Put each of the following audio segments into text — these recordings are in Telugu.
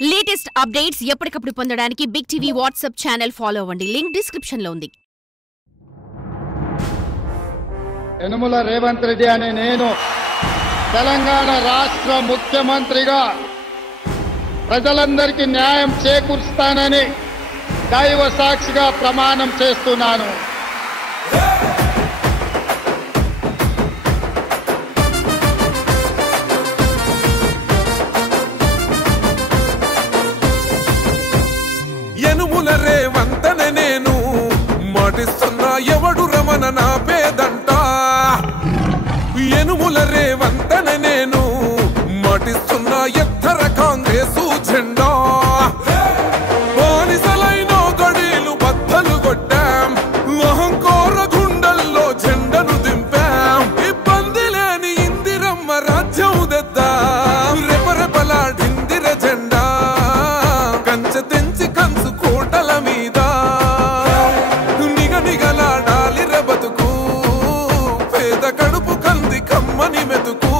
లేటెస్ట్ అప్డేట్స్ ఎప్పటికప్పుడు పొందడానికి big TV WhatsApp channel follow అవ్వండి. లింక్ డిస్క్రిప్షన్ లో ఉంది. యనుమల రేవంత్ రెడ్డి అనే నేను తెలంగాణ రాష్ట్ర ముఖ్యమంత్రిగా ప్రజలందరికీ న్యాయం చేకూరుస్తానని దైవ సాక్షిగా ప్రమాణం చేస్తున్నాను. యనుమల రేవంత్ అనే నేను మాటిస్తున్నా ఎవడు రమణ నా పేదంట. యనుమల రేవంత్ అనే నేను మాటిస్తున్నా ఎత్తర కాంగ్రెసు జెండా. బానిసలైన గడీలు బద్దలు కొట్టాం, అహంకార గుండెల్లో జెండను దింపాం. ఇబ్బంది లేని ఇందిరమ్మ రాజ్యం తెద్దాం. రెపరెపలాడిందిర జెండా కంచె తెంచి కంచు కోటల మీద నిగనిగలాడాలి బతుకు. పేద కడుపు కంది కమ్మని మెతుకు.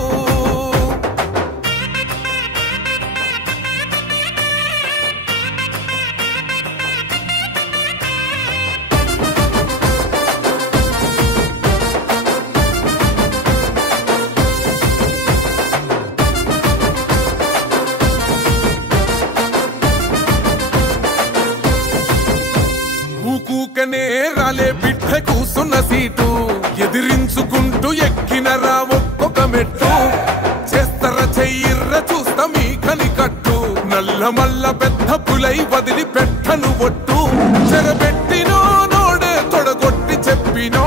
ఊకూకనే రాలే బిడ్డ కూసున్న సీటు ఎదిరించుకుంటూ ఎక్కినరా ఒక్కొక్క మెట్టు. చేస్తర చెయ్యిర్ర చూస్తా మీ కని కట్టు. నల్ల మల్ల పెద్ద పులై వదిలి పెట్టను ఒట్టు. చెరబెట్టినో నోడే తొడగొట్టి చెప్పినో,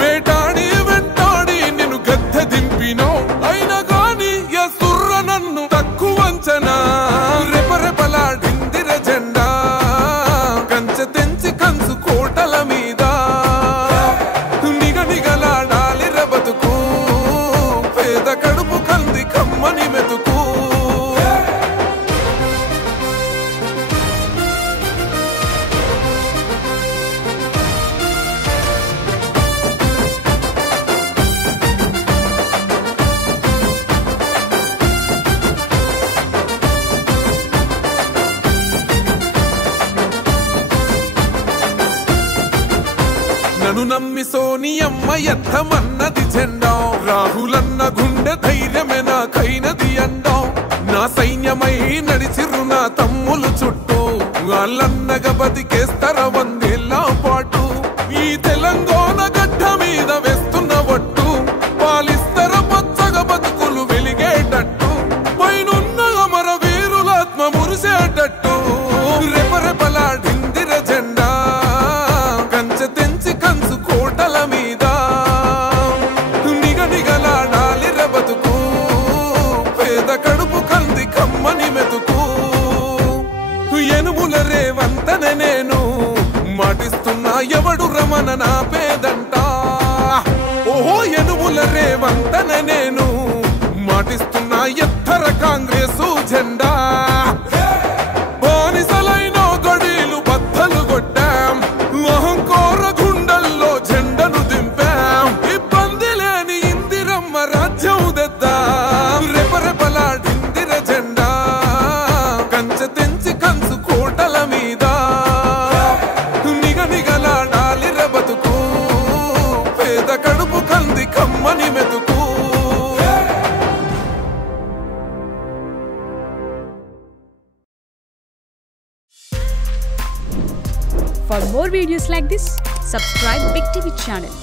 వేటాడి వెంటాడి నిన్ను గద్దె దింపినో. అయినా గాని ఎసుర్ర నన్ను తక్కువ అంచనా. రెపరెపలాడిందిర జెండా కంచె తెంచి కంచు కోటల మీద నిగనిగలాడాలి బతుకు. పేద కడుపు కంది కమ్మని మెతుకు. నన్ను నమ్మి సోనియమ్మ ఎత్తమన్నది జెండా. రాహులన్న గుండె ధైర్యమే నాకైనది అండం. నా సైన్యమై నడిచిరు నా తమ్ములు చుట్టూ. వాళ్ళన్నగా బతికేస్తర వందేళ్ల పాటు. ఈ తెలంగాణ గడ్డ మీద వేస్తున్న ఒట్టు. పాలిస్తర పచ్చగా బతుకులు వెలిగేటట్టు. పైనున్న అమర వీరులాత్మ మురిసేటట్టు. రెపరెపలాడిందిర జెండా కంచె తెంచి కంచు కోటల మీద నిగనిగలాడాలి బతుకు. పేద కడుపు కంది కమ్మని మెతుకు. యనుమల రేవంత్ అనే నేను మాటిస్తున్నా ఎవడు రమణ నా పేదంట. ఓహో యనుమల రేవంత్ అనే నేను మాటిస్తున్నా ఎత్తర కాంగ్రెసు జెండా. బానిసలైన గడీలు బద్దలు కొట్టాం, అహంకార గుండెల్లో జెండను దింపాం. ఇబ్బంది లేని ఇందిరమ్మ రాజ్యం తెద్దాం. రెపరెపలాడిందిర జెండా కంచె తెంచి కంచు కోటల మీద నిగనిగలాడాలి బతుకు. పేద కడుపు కంది కమ్మని మెతుకు. For more videos like this, subscribe Big TV channel.